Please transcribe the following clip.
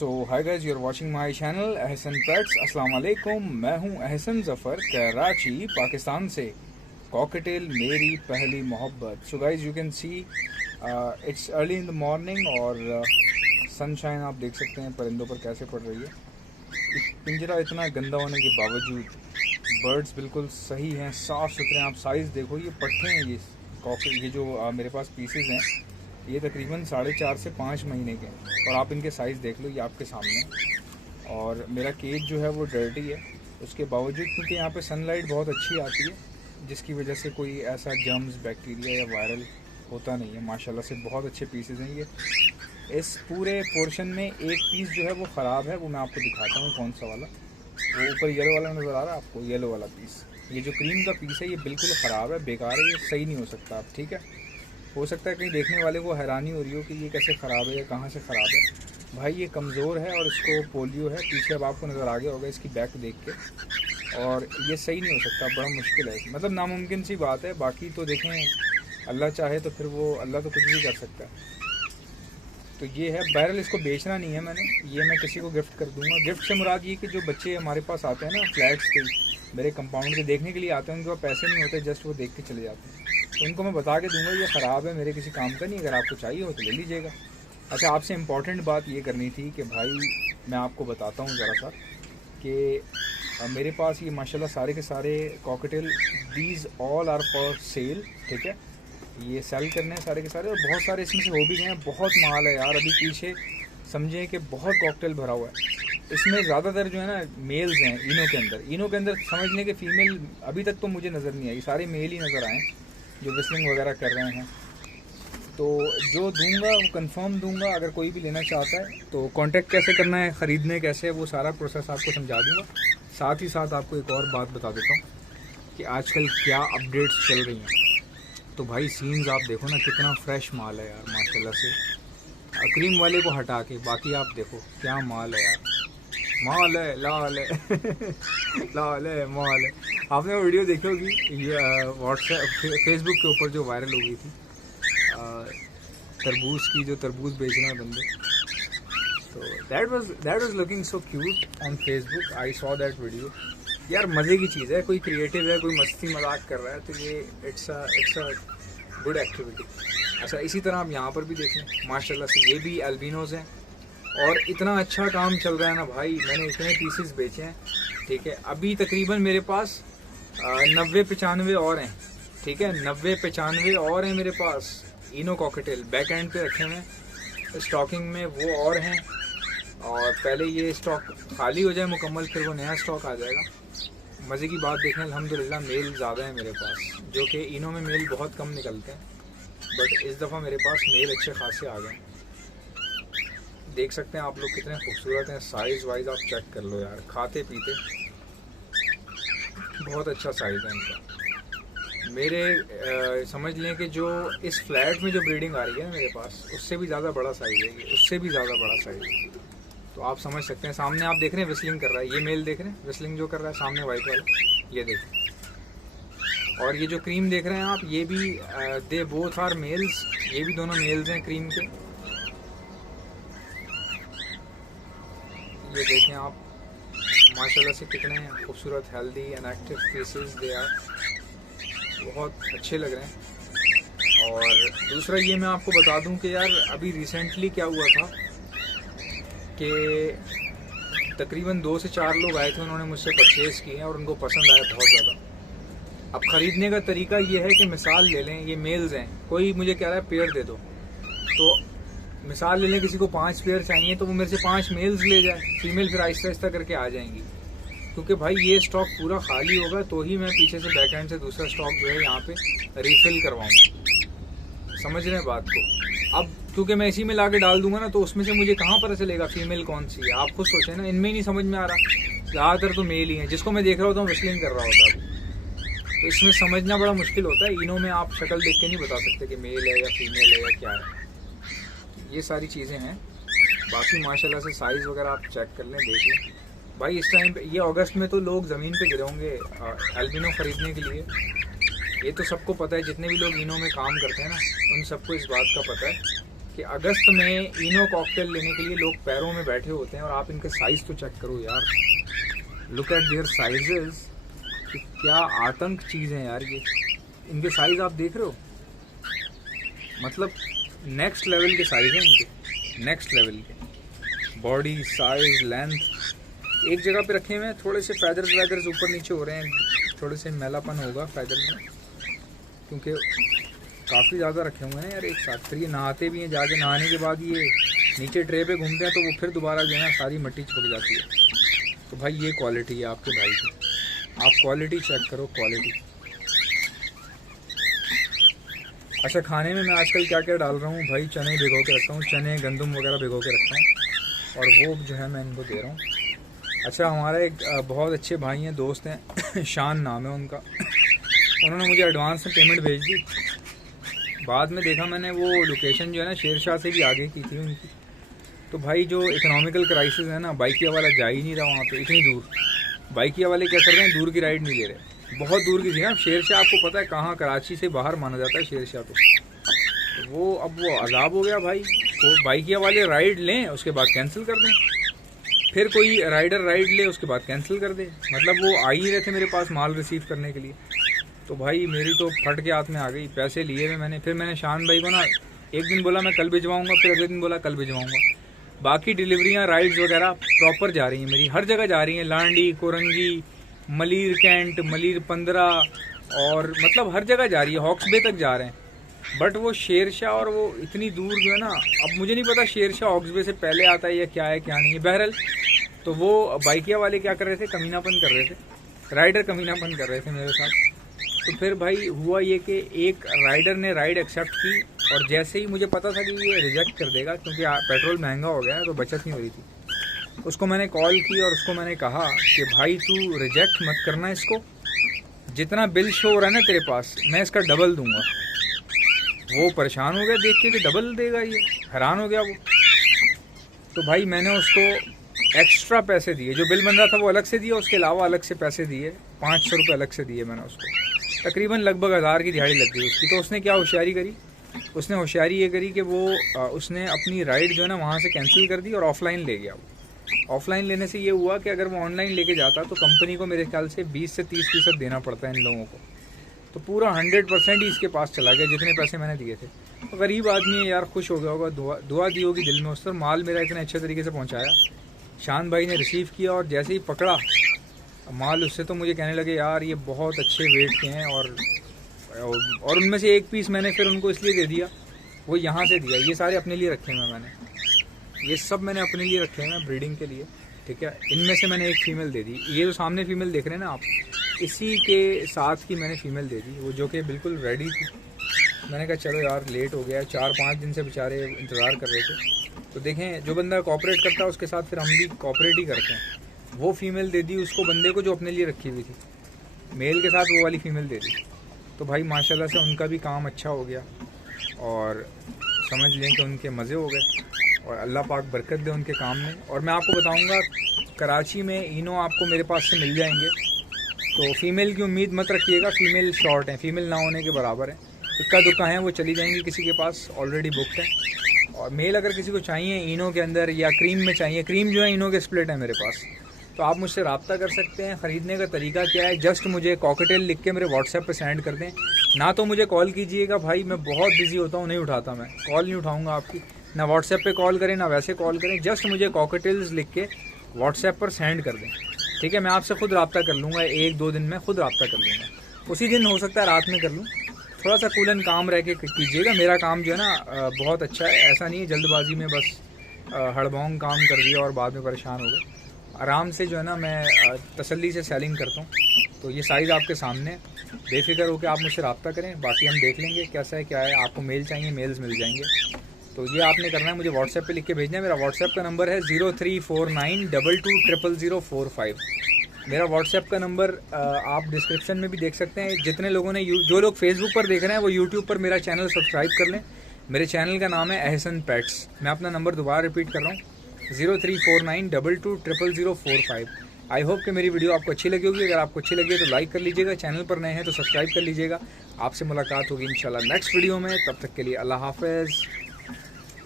So hi guys, you are watching my channel Ahsan pets. अस्सलाम वालेकुम, मैं हूं अहसन ज़फ़र, कराची पाकिस्तान से। कॉकटेल मेरी पहली मोहब्बत। So guys, you can see it's early in the morning और सनशाइन आप देख सकते हैं परिंदों पर कैसे पड़ रही है। पिंजरा इतना गंदा होने के बावजूद बर्ड्स बिल्कुल सही हैं, साफ़ सुथरे। आप साइज़ देखो, ये पट्टे हैं, ये जो मेरे पास पीसेस हैं, ये तकरीबन 4.5 से 5 महीने के हैं। और आप इनके साइज़ देख लो, ये आपके सामने। और मेरा केज जो है वो डर्टी है, उसके बावजूद क्योंकि यहाँ पे सनलाइट बहुत अच्छी आती है, जिसकी वजह से कोई ऐसा जर्म्स, बैक्टीरिया या वायरल होता नहीं है। माशाल्लाह से बहुत अच्छे पीसेस हैं ये। इस पूरे पोर्शन में एक पीस जो है वो ख़राब है, वो मैं आपको दिखाता हूँ कौन सा वाला। वो ऊपर येलो वाला नज़र आ रहा है आपको, येलो वाला पीस। ये जो क्रीम का पीस है ये बिल्कुल ख़राब है, बेकार है, ये सही नहीं हो सकता आप, ठीक है। हो सकता है कहीं देखने वाले को हैरानी हो रही हो कि ये कैसे ख़राब है या कहाँ से ख़राब है। भाई ये कमज़ोर है और इसको पोलियो है, पीछे अब आपको नज़र आ गया होगा इसकी बैक देख के। और ये सही नहीं हो सकता, बड़ा मुश्किल है, मतलब नामुमकिन सी बात है। बाकी तो देखें, अल्लाह चाहे तो फिर वो अल्लाह तो कुछ भी कर सकता है। तो ये है, बहरहाल इसको बेचना नहीं है मैंने, ये मैं किसी को गिफ्ट कर दूंगा। गिफ्ट से मुराद ये कि जो बच्चे हमारे पास आते हैं ना फ्लैट्स के, मेरे कंपाउंड के देखने के लिए आते हैं, उनके पास पैसे नहीं होते, जस्ट वो देख के चले जाते हैं। तो उनको मैं बता के दूंगा ये ख़राब है, मेरे किसी काम का नहीं, अगर आपको चाहिए हो तो ले लीजिएगा। अच्छा, आपसे इम्पॉर्टेंट बात ये करनी थी कि भाई मैं आपको बताता हूँ ज़रा सा कि मेरे पास ये माशाल्लाह सारे के सारे cocktail, these all are for sale, ठीक है। ये सेल करने हैं सारे के सारे, और बहुत सारे इसमें से हो भी गए हैं। बहुत माल है यार, अभी पीछे समझें कि बहुत कॉकटेल भरा हुआ है। इसमें ज़्यादातर जो है ना मेल्स हैं इनो के अंदर समझ लें कि फ़ीमेल अभी तक तो मुझे नज़र नहीं आई, सारे मेल ही नज़र आए जो विस्लिंग वगैरह कर रहे हैं। तो जो दूंगा वो कंफर्म दूंगा, अगर कोई भी लेना चाहता है तो कांटेक्ट कैसे करना है, ख़रीदने कैसे, वो सारा प्रोसेस आपको समझा दूंगा। साथ ही साथ आपको एक और बात बता देता हूँ कि आजकल क्या अपडेट्स चल रही हैं। तो भाई सीन्स आप देखो ना, कितना फ्रेश माल है यार माशाल्लाह से। क्रीम वाले को हटा के बाकी आप देखो क्या माल है यार, माल है, लाल है लाल है, माल है। आपने वो वीडियो देखी होगी, ये व्हाट्सएप फेसबुक के ऊपर जो वायरल हो गई थी, तरबूज की, जो तरबूज बेच रहे हैं बंदे। तो that was looking so cute on Facebook. I saw that video. यार मज़े की चीज़ है, कोई क्रिएटिव है, कोई मस्ती मजाक कर रहा है, तो ये इट्स अ गुड एक्टिविटी। अच्छा, इसी तरह आप यहाँ पर भी देखें माशाल्लाह से, ये भी एल्बिनोज हैं और इतना अच्छा काम चल रहा है ना भाई। मैंने इतने पीसेस बेचे हैं, ठीक है। अभी तकरीबन मेरे पास 90-95 और हैं, ठीक है। 90-95 और हैं मेरे पास इनो कॉकटेल, बैक एंड पे रखे हुए स्टॉकिंग में, वो और हैं। और पहले ये स्टॉक खाली हो जाए मुकम्मल, फिर वो नया स्टॉक आ जाएगा। मज़े की बात देखें, अल्हम्दुलिल्लाह मेल ज़्यादा है मेरे पास, जो कि इनो में मेल बहुत कम निकलते हैं, बट इस दफ़ा मेरे पास मेल अच्छे खासे आ गए। देख सकते हैं आप लोग कितने खूबसूरत हैं, साइज़ वाइज आप चेक कर लो यार, खाते पीते बहुत अच्छा साइज़ है इनका। मेरे समझ लें कि जो इस फ्लैट में जो ब्रीडिंग आ रही है ना मेरे पास, उससे भी ज़्यादा बड़ा साइज़ है ये, उससे भी ज़्यादा बड़ा साइज़ है। तो आप समझ सकते हैं, सामने आप देख रहे हैं विस्लिंग कर रहा है, ये मेल देख रहे हैं विस्लिंग जो कर रहा है सामने वाइट वाला, ये देखें। और ये जो क्रीम देख रहे हैं आप, ये भी दे बोथ आर मेल्स, ये भी दोनों मेल्स हैं क्रीम के। ये देखें आप माशाल्लाह से कितने खूबसूरत, healthy and active pieces they are, बहुत अच्छे लग रहे हैं। और दूसरा ये मैं आपको बता दूं कि यार अभी रिसेंटली क्या हुआ था कि तकरीबन 2 से 4 लोग आए थे, उन्होंने मुझसे परचेज़ किए और उनको पसंद आया बहुत ज़्यादा। अब ख़रीदने का तरीका ये है कि मिसाल ले लें, ये मेल्स हैं, कोई मुझे कह रहा है पेयर दे दो, तो मिसाल ले लें किसी को 5 पेयर चाहिए, तो वो मेरे से 5 मेल्स ले जाए, फीमेल फिर आहिस्ता आहिस्ता करके आ जाएंगी। क्योंकि भाई ये स्टॉक पूरा खाली होगा तो ही मैं पीछे से बैक एंड से दूसरा स्टॉक जो है यहाँ पे रिफिल करवाऊँगा। समझ रहे हैं बात को। अब क्योंकि मैं इसी में ला के डाल दूंगा ना, तो उसमें से मुझे कहाँ पता चलेगा फीमेल कौन सी है। आप खुद सोचें ना, इनमें ही नहीं समझ में आ रहा, ज़्यादातर तो मेल ही है, जिसको मैं देख रहा होता हूँ विस्लिंग कर रहा होता है। तो इसमें समझना बड़ा मुश्किल होता है। इनो में आप शक्ल देख के नहीं बता सकते कि मेल है या फीमेल है या क्या है, ये सारी चीज़ें हैं। बाकी माशाल्लाह से साइज़ वगैरह आप चेक कर लें, देख लें भाई। इस टाइम पे, ये अगस्त में तो लोग ज़मीन पे गिरे होंगे एल्बिनो ख़रीदने के लिए। ये तो सबको पता है, जितने भी लोग इनो में काम करते हैं ना, उन सबको इस बात का पता है कि अगस्त में इनो कॉकटेल लेने के लिए लोग पैरों में बैठे होते हैं और आप इनका साइज़ तो चेक करो यार, लुक एट देयर साइजेस, कि क्या आतंक चीज़ है यार ये। इनके साइज़ आप देख रहे हो, मतलब नेक्स्ट लेवल के साइज़ हैं इनके, नेक्स्ट लेवल के बॉडी साइज लेंथ। एक जगह पे रखे हुए हैं, थोड़े से फैदर्स वैदर्स ऊपर नीचे हो रहे हैं, थोड़े से मैलापन होगा फैदर में क्योंकि काफ़ी ज़्यादा रखे हुए हैं यार एक साथ। फिर ये नहाते भी हैं, जाके नहाने के बाद ये नीचे ट्रे पे घूमते हैं तो वो फिर दोबारा जो है ना सारी मिट्टी चिपक जाती है। तो भाई ये क्वालिटी है आपके भाई की, आप क्वालिटी चेक करो, क्वालिटी। अच्छा, खाने में मैं आजकल क्या क्या डाल रहा हूँ भाई, चने भिगो के रखता हूँ, चने गंदम वगैरह भिगो के रखता हूँ और वो जो है मैं इनको दे रहा हूँ। अच्छा, हमारा एक बहुत अच्छे भाई हैं, दोस्त हैं, शान नाम है उनका, उन्होंने मुझे एडवांस में पेमेंट भेज दी। बाद में देखा मैंने वो लोकेशन जो है ना शेरशाह से भी आगे की थी उनकी। तो भाई जो इकोनॉमिकल क्राइसिस है ना, बाइकिया वाला जा ही नहीं रहा वहाँ पे इतनी दूर। बाइकिया वाले क्या कर रहे हैं, दूर की राइड नहीं ले रहे, बहुत दूर की थी ना। शेरशाह आपको पता है कहाँ, कराची से बाहर माना जाता है शेरशाह तो वो अब वो अजाब हो गया भाई। वो बाइकिया वाले राइड लें उसके बाद कैंसिल कर दें, फिर कोई राइडर राइड ले उसके बाद कैंसिल कर दे। मतलब वो आ ही रहे थे मेरे पास माल रिसीव करने के लिए, तो भाई मेरी तो फट के हाथ में आ गई। पैसे लिए हुए मैंने, फिर मैंने शान भाई को ना एक दिन बोला मैं कल भिजवाऊंगा, फिर अगले दिन बोला कल भिजवाऊंगा। बाकी डिलीवरियां राइड्स वगैरह प्रॉपर जा रही हैं मेरी, हर जगह जा रही हैं, लांडी, कोरंगी, मलिर कैंट, मलिर 15 और मतलब हर जगह जा रही है, हॉक्स बे तक जा रहे हैं। बट वो शेरशाह और वो इतनी दूर जो है ना, अब मुझे नहीं पता शेरशाह हॉक्स बे से पहले आता है या क्या है क्या नहीं है। बहरहाल तो वो बाइकिया वाले क्या कर रहे थे, कमीनापन कर रहे थे, राइडर कमीनापन कर रहे थे मेरे साथ। तो फिर भाई हुआ ये कि एक राइडर ने राइड एक्सेप्ट की और जैसे ही मुझे पता था कि ये रिजेक्ट कर देगा क्योंकि पेट्रोल महंगा हो गया है तो बचत नहीं हो रही थी, उसको मैंने कॉल की और उसको मैंने कहा कि भाई तू रिजेक्ट मत करना इसको, जितना बिल शो हो रहा है ना तेरे पास मैं इसका डबल दूंगा। वो परेशान हो गया देख के कि डबल देगा ये, हैरान हो गया वो। तो भाई मैंने उसको एक्स्ट्रा पैसे दिए, जो बिल बन रहा था वो अलग से दिया, उसके अलावा अलग से पैसे दिए, 500 रुपये अलग से दिए मैंने उसको। तकरीबन लगभग 1000 की दिहाड़ी लग गई उसकी। तो उसने क्या होशियारी करी, उसने होशियारी ये करी कि वो उसने अपनी राइड जो है ना वहाँ से कैंसिल कर दी और ऑफलाइन ले गया। वो ऑफलाइन लेने से ये हुआ कि अगर वो ऑनलाइन लेके जाता तो कंपनी को मेरे ख्याल से 20 से 30% देना पड़ता है इन लोगों को, तो पूरा 100% ही इसके पास चला गया जितने पैसे मैंने दिए थे। तो गरीब आदमी है यार, खुश हो गया होगा, दुआ दी होगी दिल में उस पर। माल मेरा इतने अच्छे तरीके से पहुँचाया, शान भाई ने रिसीव किया और जैसे ही पकड़ा माल उससे तो मुझे कहने लगे यार ये बहुत अच्छे वेट के हैं और उनमें से एक पीस मैंने फिर उनको इसलिए दे दिया, वो यहाँ से दिया। ये सारे अपने लिए रखे हैं मैंने, ये सब मैंने अपने लिए रखे हैं ब्रीडिंग के लिए, ठीक है। इनमें से मैंने एक फ़ीमेल दे दी, ये जो सामने फ़ीमेल देख रहे हैं ना आप, इसी के साथ की मैंने फ़ीमेल दे दी, वो जो कि बिल्कुल रेडी थी। मैंने कहा चलो यार लेट हो गया, 4-5 दिन से बेचारे इंतज़ार कर रहे थे। तो देखें जो बंदा कोऑपरेट करता है उसके साथ फिर हम भी कोऑपरेट ही करते हैं। वो फ़ीमेल दे दी उसको बंदे को जो अपने लिए रखी हुई थी, मेल के साथ वो वाली फ़ीमेल दे दी। तो भाई माशाल्लाह से उनका भी काम अच्छा हो गया और समझ लें कि उनके मज़े हो गए और अल्लाह पाक बरकत दे उनके काम में। और मैं आपको बताऊंगा कराची में इनो आपको मेरे पास से मिल जाएंगे, तो फ़ीमेल की उम्मीद मत रखिएगा, फ़ीमेल शॉर्ट हैं, फ़ीमेल ना होने के बराबर है, इक्का दुक्का हैं वो चली जाएंगी किसी के पास, ऑलरेडी बुकड है। और मेल अगर किसी को चाहिए इनो के अंदर या क्रीम में चाहिए, क्रीम जो है इनो के स्प्लिट है मेरे पास, तो आप मुझसे रब्ता कर सकते हैं। ख़रीदने का तरीका क्या है, जस्ट मुझे कॉकटेल लिख के मेरे व्हाट्सएप पे सेंड कर दें। ना तो मुझे कॉल कीजिएगा भाई, मैं बहुत बिजी होता हूँ, नहीं उठाता, मैं कॉल नहीं उठाऊँगा आपकी, ना व्हाट्सएप पे कॉल करें ना वैसे कॉल करें, जस्ट मुझे कॉकटेल्स लिख के व्हाट्सएप पर सेंड कर दें, ठीक है। मैं आपसे खुद रब्ता कर लूँगा, 1-2 दिन में खुद रब्ता कर लूँगा, उसी दिन हो सकता है रात में कर लूँ। थोड़ा सा कूलन काम रह के कीजिएगा, मेरा काम जो है ना बहुत अच्छा है, ऐसा नहीं है जल्दबाजी में बस हड़बौंग काम कर दिया और बाद में परेशान हो गए। आराम से जो है ना मैं तसल्ली से सेलिंग करता हूँ। तो ये साइज़ आपके सामने, बेफिक्र होकर आप मुझसे रब्ता करें, बाकी हम देख लेंगे कैसा है क्या है। आपको मेल चाहिए, मेल्स मिल जाएंगे। तो ये आपने करना है, मुझे व्हाट्सएप पे लिख के भेजना है। मेरा व्हाट्सएप का नंबर है 0349220045। मेरा व्हाट्सएप का नंबर आप डिस्क्रिप्शन में भी देख सकते हैं। जितने लोगों ने जो लोग फेसबुक पर देख रहे हैं वो यूट्यूब पर मेरा चैनल सब्सक्राइब कर लें। मेरे चैनल का नाम है अहसन पेट्स। मैं अपना नंबर दोबारा रिपीट कर रहा हूँ, 0349220045। आई होप कि मेरी वीडियो आपको अच्छी लगी होगी। अगर आपको अच्छी लगी है तो लाइक कर लीजिएगा, चैनल पर नए हैं तो सब्सक्राइब कर लीजिएगा। आपसे मुलाकात होगी इंशाल्लाह नेक्स्ट वीडियो में, तब तक के लिए अल्लाह हाफ़िज़।